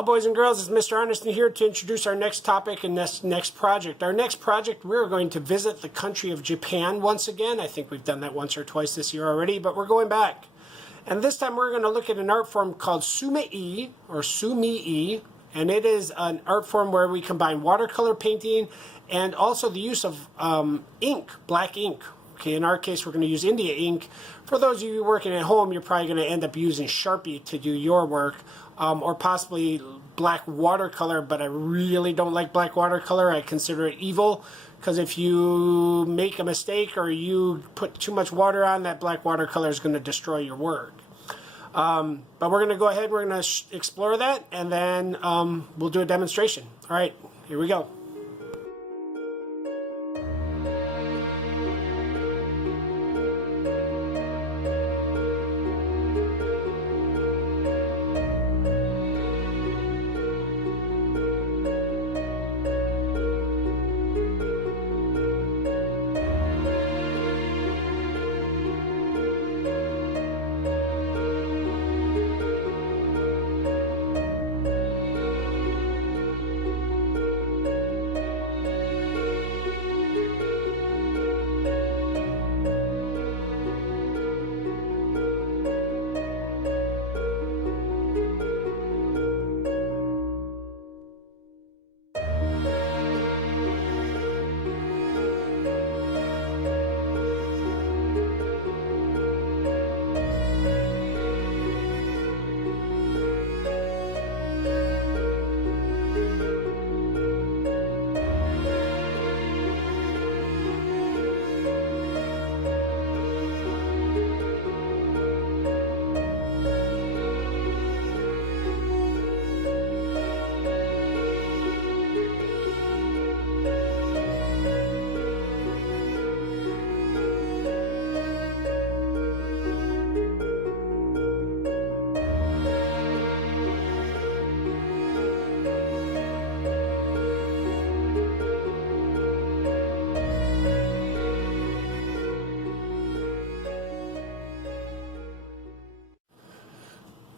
Hello boys and girls, it's Mr. Arneston here to introduce our next topic and this next project. Our next project, we're going to visit the country of Japan once again. I think we've done that once or twice this year already, but we're going back. And this time we're going to look at an art form called Sumi-E, or Sumi-E, and it is an art form where we combine watercolor painting and also the use of ink, black ink. Okay, in our case, we're going to use India ink. For those of you working at home, you're probably going to end up using Sharpie to do your work, or possibly black watercolor, but I really don't like black watercolor. I consider it evil, because if you make a mistake or you put too much water on, that black watercolor is going to destroy your work. But we're going to go ahead, we're going to explore that, and then we'll do a demonstration. All right, here we go.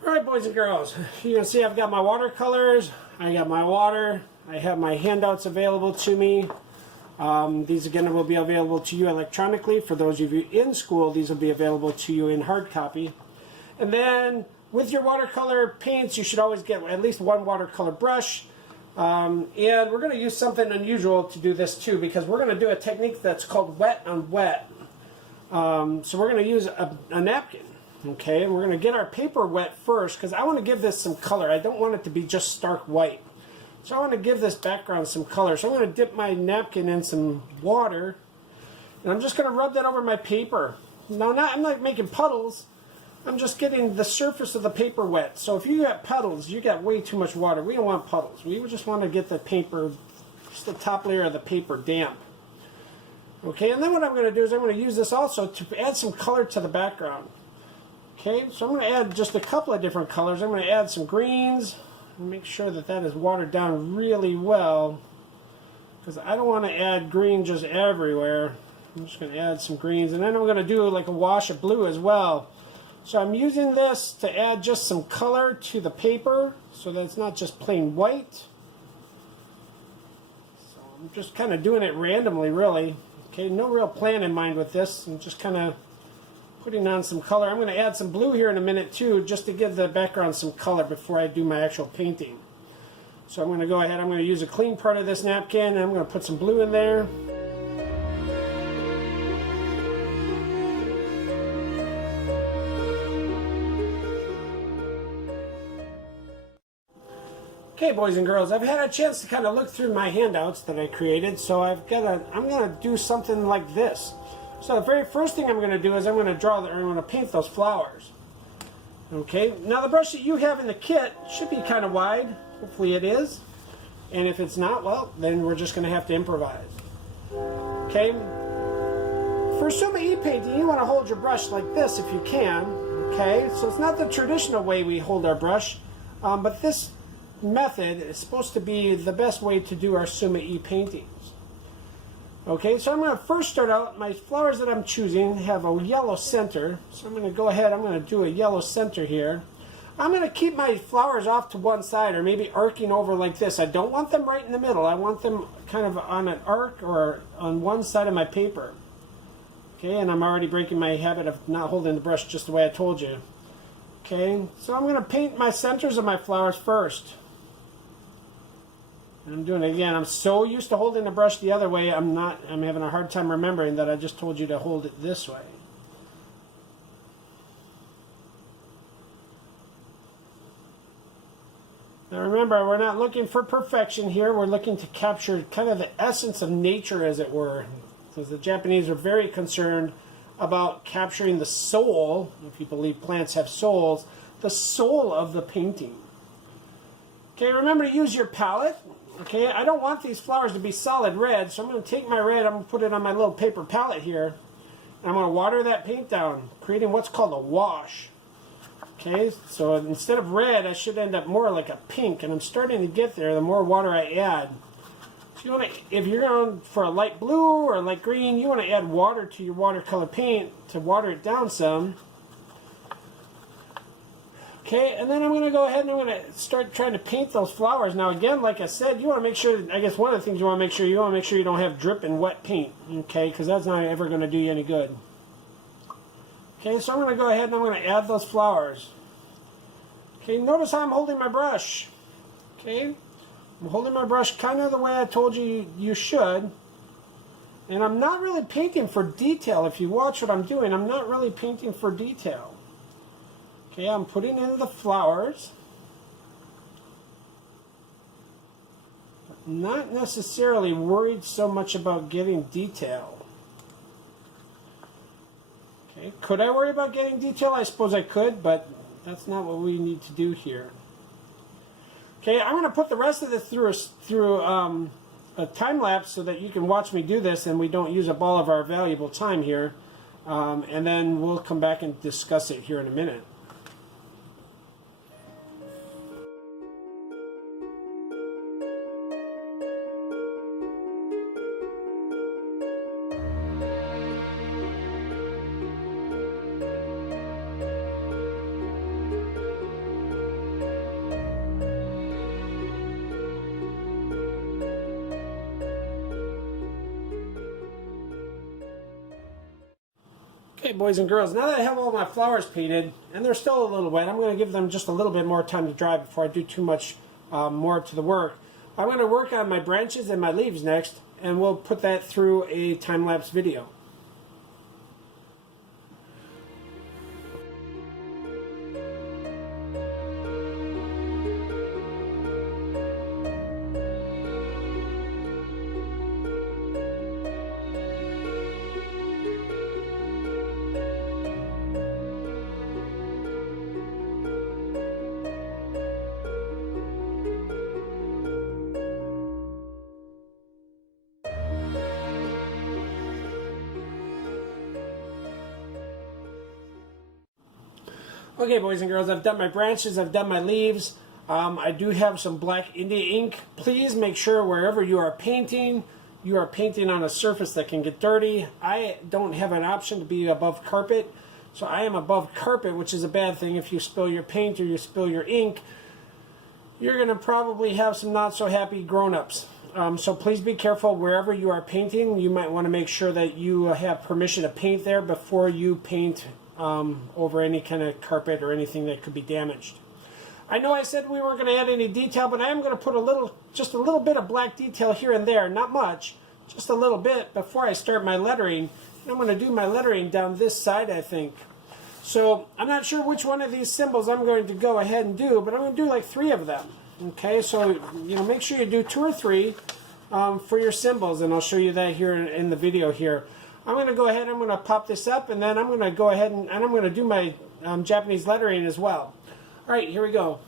Alright boys and girls, you can see I've got my watercolors, I got my water, I have my handouts available to me. These again will be available to you electronically. For those of you in school, these will be available to you in hard copy. And then with your watercolor paints, you should always get at least one watercolor brush. And we're going to use something unusual to do this too, because we're going to do a technique that's called wet on wet. So we're going to use a napkin. Okay, and we're going to get our paper wet first, because I want to give this some color. I don't want it to be just stark white. So I want to give this background some color. So I'm going to dip my napkin in some water, and I'm just going to rub that over my paper. Now, I'm not making puddles. I'm just getting the surface of the paper wet. So if you got puddles, you got way too much water. We don't want puddles. We just want to get the paper, just the top layer of the paper damp. Okay, and then what I'm going to do is I'm going to use this also to add some color to the background. Okay, so I'm going to add just a couple of different colors. I'm going to add some greens and make sure that that is watered down really well, because I don't want to add green just everywhere. I'm just going to add some greens, and then I'm going to do like a wash of blue as well. So I'm using this to add just some color to the paper so that it's not just plain white. So I'm just kind of doing it randomly, really. Okay, no real plan in mind with this. I'm just kind of putting on some color. I'm going to add some blue here in a minute too, just to give the background some color before I do my actual painting. So I'm going to go ahead, I'm going to use a clean part of this napkin, and I'm going to put some blue in there. Okay boys and girls, I've had a chance to kind of look through my handouts that I created, so I'm going to do something like this. So the very first thing I'm going to do is I'm going to paint those flowers. Okay, now the brush that you have in the kit should be kind of wide. Hopefully it is. And if it's not, well, then we're just going to have to improvise. Okay, for Sumi-E painting, you want to hold your brush like this if you can. Okay, so it's not the traditional way we hold our brush, but this method is supposed to be the best way to do our Sumi-E paintings. Okay, so I'm going to first start out, my flowers that I'm choosing have a yellow center, so I'm going to go ahead, I'm going to do a yellow center here. I'm going to keep my flowers off to one side, or maybe arcing over like this. I don't want them right in the middle. I want them kind of on an arc or on one side of my paper. Okay, and I'm already breaking my habit of not holding the brush just the way I told you. Okay, so I'm going to paint my centers of my flowers first. And I'm doing it again. I'm so used to holding the brush the other way, I'm having a hard time remembering that I just told you to hold it this way. Now remember, we're not looking for perfection here. We're looking to capture kind of the essence of nature, as it were. Because the Japanese are very concerned about capturing the soul, if you believe plants have souls, the soul of the painting. Okay, remember to use your palette. Okay, I don't want these flowers to be solid red, so I'm going to take my red, I'm going to put it on my little paper palette here, and I'm going to water that paint down, creating what's called a wash. Okay, so instead of red, I should end up more like a pink, and I'm starting to get there the more water I add. So you want to, if you're going for a light blue or a light green, you want to add water to your watercolor paint to water it down some. Okay, and then I'm going to go ahead and I'm going to start trying to paint those flowers. Now again, like I said, you want to make sure, I guess one of the things you want to make sure you don't have drip and wet paint. Okay, because that's not ever going to do you any good. Okay, so I'm going to go ahead and I'm going to add those flowers. Okay, notice how I'm holding my brush. Okay, I'm holding my brush kind of the way I told you you should. And I'm not really painting for detail. If you watch what I'm doing, I'm not really painting for detail. Okay, I'm putting in the flowers. Not necessarily worried so much about getting detail. Okay, could I worry about getting detail? I suppose I could, but that's not what we need to do here. Okay, I'm going to put the rest of this through a time lapse so that you can watch me do this and we don't use up all of our valuable time here. And then we'll come back and discuss it here in a minute. Okay, boys and girls, now that I have all my flowers painted, and they're still a little wet, I'm going to give them just a little bit more time to dry before I do too much more to the work. I'm going to work on my branches and my leaves next, and we'll put that through a time-lapse video. Okay, boys and girls, I've done my branches, I've done my leaves. I do have some black India ink. Please make sure wherever you are painting on a surface that can get dirty. I don't have an option to be above carpet, so I am above carpet, which is a bad thing. If you spill your paint or you spill your ink, you're going to probably have some not so happy grown-ups. So please be careful wherever you are painting. You might want to make sure that you have permission to paint there before you paint over any kind of carpet or anything that could be damaged. I know I said we weren't going to add any detail, but I am going to put just a little bit of black detail here and there, not much, just a little bit before I start my lettering. And I'm going to do my lettering down this side, I think. So I'm not sure which one of these symbols I'm going to go ahead and do, but I'm going to do like 3 of them. Okay, so make sure you do 2 or 3 for your symbols, and I'll show you that here in the video here. I'm going to go ahead and I'm going to pop this up, and then I'm going to go ahead and I'm going to do my Japanese lettering as well. All right, here we go.